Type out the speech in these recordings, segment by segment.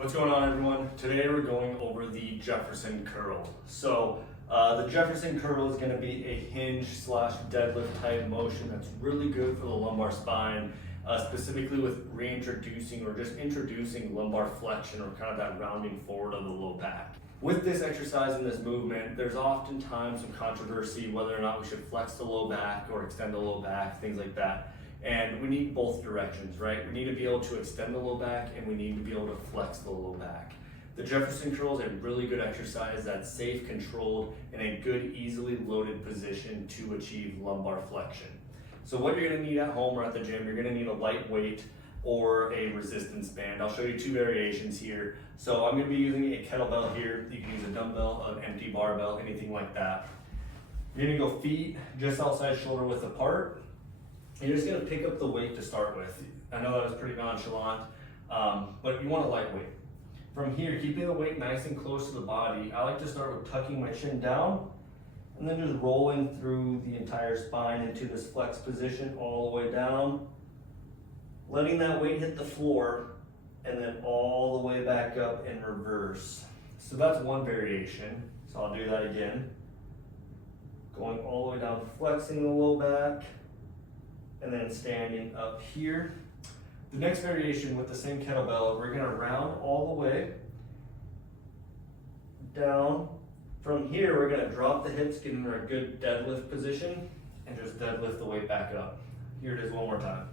What's going on, everyone? Today we're going over the Jefferson Curl. So the Jefferson Curl is going to be a hinge slash deadlift type motion that's really good for the lumbar spine, specifically with reintroducing or just introducing lumbar flexion or kind of that rounding forward of the low back. With this exercise and this movement, there's oftentimes some controversy whether or not we should flex the low back or extend the low back, things like that. And we need both directions, right? We need to be able to extend the low back and we need to be able to flex the low back. The Jefferson Curl is a really good exercise that's safe, controlled, and a good, easily loaded position to achieve lumbar flexion. So what you're gonna need at home or at the gym, you're gonna need a light weight or a resistance band. I'll show you two variations here. So I'm gonna be using a kettlebell here. You can use a dumbbell, an empty barbell, anything like that. You're gonna go feet just outside shoulder width apart. You're just gonna pick up the weight to start with. I know that was pretty nonchalant, but you want a light weight. From here, keeping the weight nice and close to the body, I like to start with tucking my chin down and then just rolling through the entire spine into this flex position all the way down, letting that weight hit the floor and then all the way back up in reverse. So that's one variation. So I'll do that again. Going all the way down, flexing the low back, and then standing up here. The next variation with the same kettlebell, we're gonna round all the way down. From here, we're gonna drop the hips, get into a good deadlift position, and just deadlift the weight back up. Here it is one more time.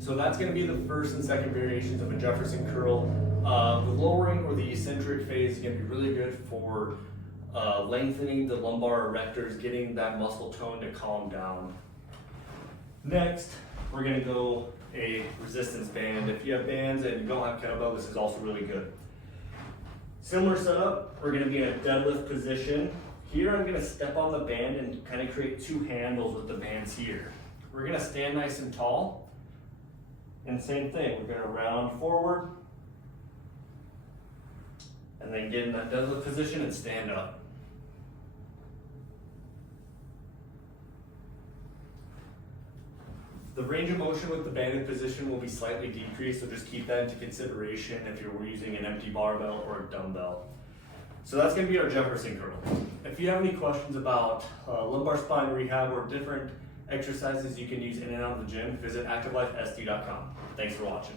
So that's going to be the first and second variations of a Jefferson Curl. The lowering or the eccentric phase is going to be really good for lengthening the lumbar erectors, getting that muscle tone to calm down. Next, we're going to go a resistance band. If you have bands and you don't have kettlebell, this is also really good. Similar setup, we're going to be in a deadlift position. Here I'm going to step on the band and kind of create two handles with the bands here. We're going to stand nice and tall. And same thing, we're going to round forward and then get in that deadlift position and stand up. The range of motion with the banded position will be slightly decreased, so just keep that into consideration if you're using an empty barbell or a dumbbell. So that's going to be our Jefferson Curl. If you have any questions about lumbar spine rehab or different exercises you can use in and out of the gym, visit activelifesd.com. Thanks for watching.